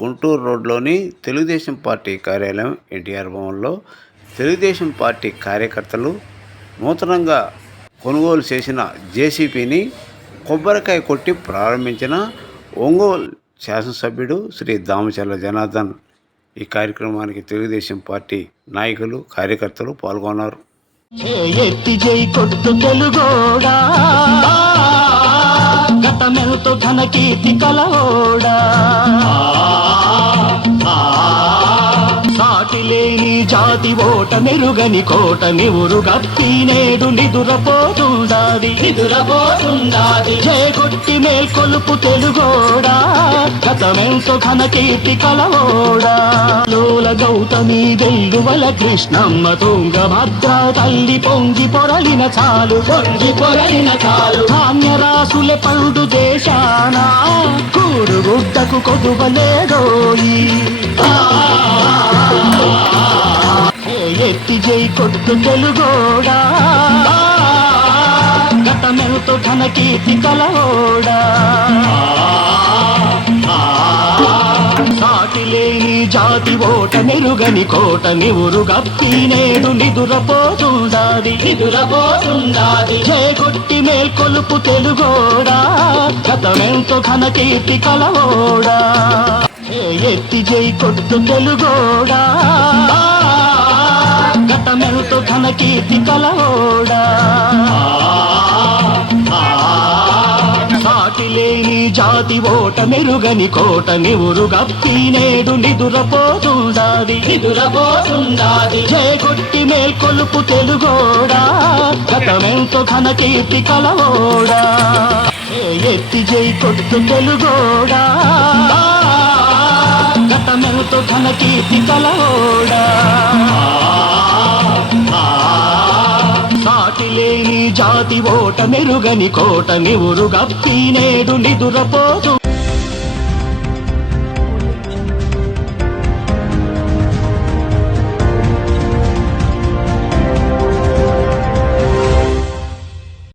గుంటూరు రోడ్లోని తెలుగుదేశం పార్టీ కార్యాలయం ఎన్టీఆర్ భవన్లో తెలుగుదేశం పార్టీ కార్యకర్తలు నూతనంగా కొనుగోలు చేసిన జేసీపీని కొబ్బరికాయ కొట్టి ప్రారంభించిన ఒంగోలు శాసనసభ్యుడు శ్రీ దామచర్ల జనార్దన్. ఈ కార్యక్రమానికి తెలుగుదేశం పార్టీ నాయకులు కార్యకర్తలు పాల్గొన్నారు. గతమెల్తో ఘన కీర్తి కలవోడా, సాటి లేని జాతి ఓట మెరుగని కోట నివురు గప్పి నేడు నిదురపోతుండాది జయగొట్టి మేల్కొలుపు తెలుగోడా, గతమెంతో ఘన కీర్తి కలవోడా. లోల గౌతమి వెల్లువల కృష్ణమ్మ తుంగభద్ర తల్లి పొంగి పొరలిన చాలు ధాన్య రాసులే పండు దేశాన కూడు గుడ్డకు కొదువలేదోయి. ఎత్తి జై కొట్టు తెలుగోడా, గతమెంతో ఘన కీర్తి కలవోడా. సాటి లేని జాతి ఓట మెరుగని కోట నివురు గప్పి నేడు నిదురపోతుండాది జయగొట్టి మేల్కొలుపు తెలుగోడా, గతమెంతో ఘన కీర్తి కలవోడా. ఎత్తి జై కొట్టు తెలుగోడా, గతమెంతో ఘన కీర్తి కలవోడా. సాటి లేని జాతి ఓట మెరుగని కోట నివురు గప్పి నేడు నిదురపోతుండాది జయగొట్టి మేల్కొలుపు తెలుగోడా, గతమెంతో ఘన కీర్తి కలవోడా. ఎత్తి జై కొట్టు తెలుగోడా, గతమెంతో ఘన కీర్తి కలవోడా. సాటి లేని జాతి ఓట మెరుగని కోట నివురు గప్పి నేడు నిదురపోతు